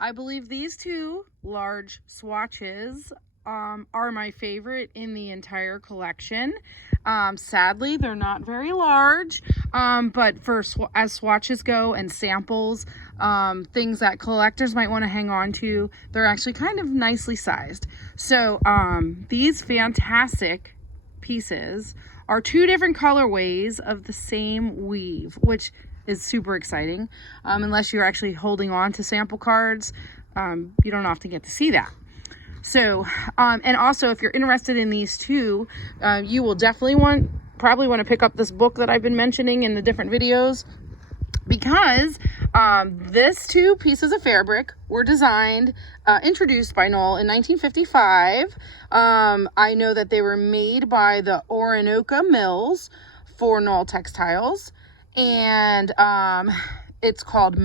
I believe these two large swatches are my favorite in the entire collection. Sadly, they're not very large, but as swatches go and samples, things that collectors might want to hang on to, they're actually kind of nicely sized. So these fantastic pieces are two different colorways of the same weave, which is super exciting. Unless you're actually holding on to sample cards, you don't often get to see that. So, and also if you're interested in these two, you will definitely probably want to pick up this book that I've been mentioning in the different videos, because this two pieces of fabric were introduced by Knoll in 1955. I know that they were made by the Orinoka Mills for Knoll Textiles, and it's called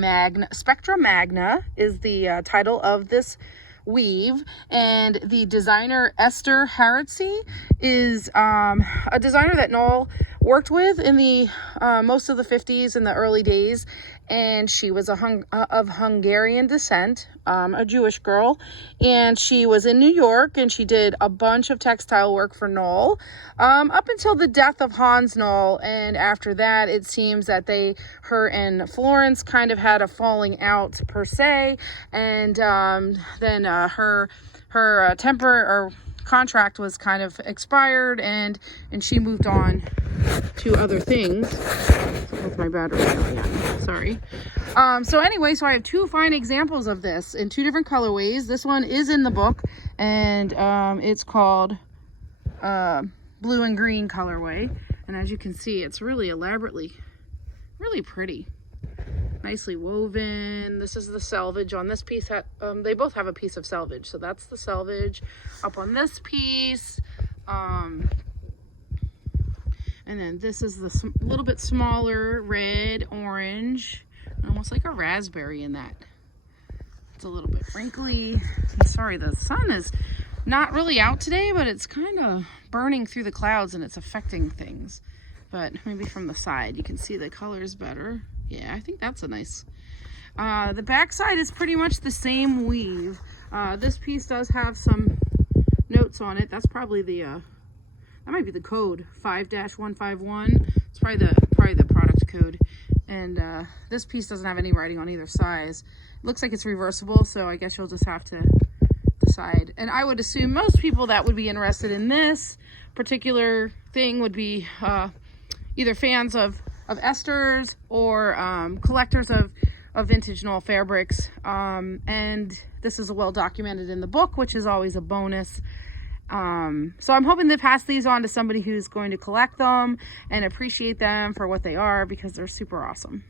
Spectra Magna is the title of this weave, and the designer Eszter Haraszky is a designer that Knoll worked with in the most of the 50s and the early days, and she was of Hungarian descent, a Jewish girl, and she was in New York, and she did a bunch of textile work for Knoll up until the death of Hans Knoll, and after that it seems that her and Florence kind of had a falling out per se, and then her contract was kind of expired, and she moved on to other things. With my battery, sorry. So anyway, so I have two fine examples of this in two different colorways. This one is in the book, and it's called blue and green colorway, and as you can see, it's really elaborately, really pretty, nicely woven. This is the selvage on this piece. They both have a piece of selvage, so that's the selvage up on this piece. And then this is the little bit smaller red, orange, almost like a raspberry in that. It's a little bit wrinkly. I'm sorry, the sun is not really out today, but it's kind of burning through the clouds and it's affecting things. But maybe from the side, you can see the colors better. Yeah, I think that's a nice. The back side is pretty much the same weave. This piece does have some notes on it. That's probably the that might be the code 5-151. It's probably the product code. And this piece doesn't have any writing on either side. It looks like it's reversible, so I guess you'll just have to decide. And I would assume most people that would be interested in this particular thing would be either fans of Eszter's or collectors of vintage Knoll fabrics. And this is well documented in the book, which is always a bonus. So I'm hoping to pass these on to somebody who's going to collect them and appreciate them for what they are, because they're super awesome.